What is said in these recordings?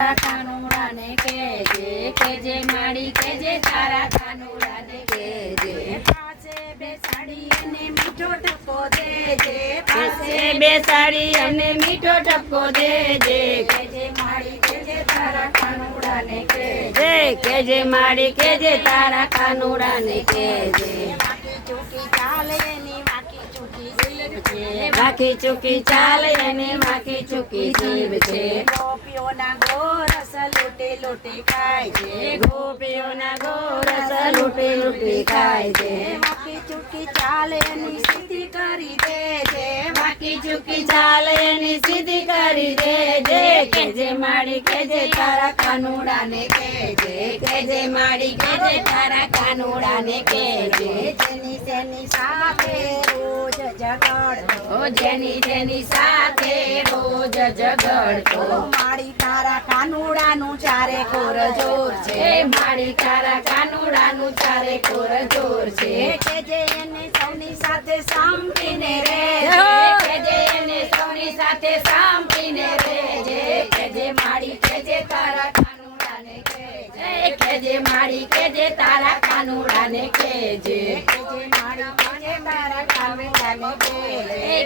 કાનુડાને કેજે માડી કેજે તારા કાનુડાને કેજે પાસે બેસાડી અને મીઠો ટપકો દેજે પાસે બેસાડી અને મીઠો ટપકો દેજે કેજે માડી કેજે તારા કાનુડાને કેજે માડી કેજે તારા કાનુડાને કેજે વાકી ચૂકી ચાલે એની વાકી ચૂકી જીભ છે વાકી ચૂકી ચાલે અને વાકી ચૂકી જીભ છે ગોપીઓના ગોરસ લૂટે લૂટે ખાય છે ગોપીઓના ગોરસ લૂટે લૂટે ખાય છે વાકી ચૂકી ચાલે એની સીધી કરી દેજે વાકી ચૂકી ચાલે એની સીધી કરી દેજે કેજે માડી કેજે તારા કાનુડાને કેજે માડી કેજે તારા કાનુડાને કેજે જેની સાથે રોજ ઝઘડતો જેની સાથે રોજ ઝઘડતો માડી તારા કાનુડાનું ચારે કોર જોર છે માડી તારા કાનુડાનું ચારે કોર જોર છે કેજે એને સૌની સાથે સાંભળીને રહેજે કેજે એને સૌની સાથે સાંભળીને રહેજે કેજે માડી કેજે તારા કાનુડાને કેજે માડી કેજે તારા કાનુડાને કેજે માડી કેજે તારા કાનુડાને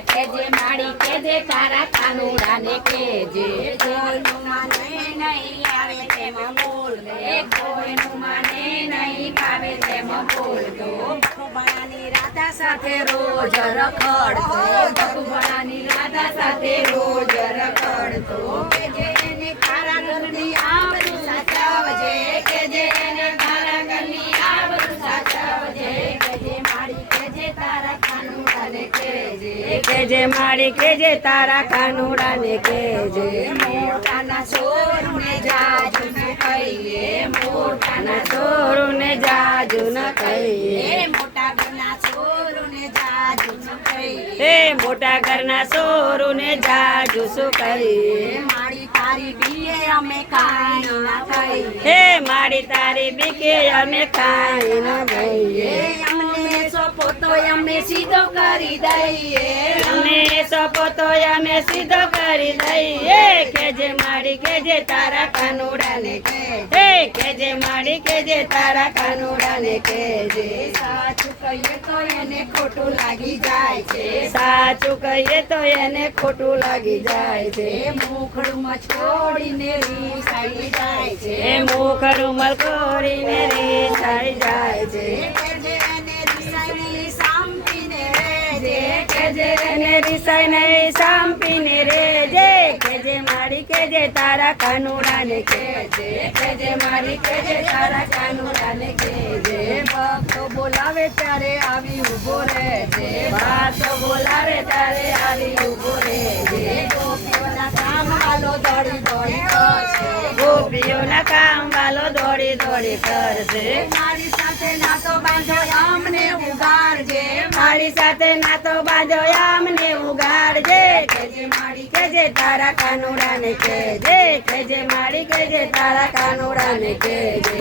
કેજે માડી કેજે તારા કાનુડાને કેજે કોઈનું માને નહીં આવે તેમાં બોલજે કોઈનું માને નહીં આવે તેમાં બોલજો ભગવાનની રાધા સાથે રોજ રખડતો ભગવાનની રાધા સાથે રોજ રખડતો કેજે એને તારા ઘરની આબરૂ સાચવજે કેજે એને તારા ઘરની આબરૂ સાચવજે કેજે માડી કેજે તારા કાનુડાને કેજે માડી કેજે તારા કાનુડાને કેજે મોટાના છોરુને જાજુ ન કહીએ મોટાના છોરુને જાજુ ન કહીએ મોટા ઘરના છોરુને જાજુ ન કહીએ મોટા ઘરના છોરુને જાજુ શું કહીએ માડી તારી બીએ અમે કાઈ ના કહીએ માડી તારી બીકે અમે કાઈ ના કહીએ અમને સોપો તો અમે સીધો કરી દઈએ અમને સોપો તો અમે સીધો કરી દઈએ કેજે માડી કેજે તારા કાનુડાને કેજે માડી કેજે તારા કાનુડાને કેજે સાચું કહીએ તો એને ખોટું લાગી જાય છે સાચું કહીએ તો એને ખોટું લાગી જાય છે મુખડું મચકોડીને રીસાઈ જાય છે મુખડું મચકોડીને રીસાઈ જાય છે કેજે એને રીસાઈને સાંભળીને રહેજે કેજે એને રીસાઈને સાંભળીને રહેજે કેજે માડી કેજે તારા કાનુડાને કેજે માડી કેજે તારા કાનુડાને કેજે ભક્તો બોલાવે ત્યારે આવી ઊભો રહેજે ભક્તો બોલાવે ત્યારે આવી ઊભો રહેજે ગોપીઓના કામ વાલો દોડી દોડી કરશે ગોપીઓના કામ વાલો દોડી દોડી કરશે મારી સાથે નાતો બાંધો અમને ઉગાડજે મારી સાથે નાતો બાંધો અમને ઉગાડજે કેજે માડી કેજે તારા કાનુડાને કેજે માડી કેજે તારા કાનુડાને કેજે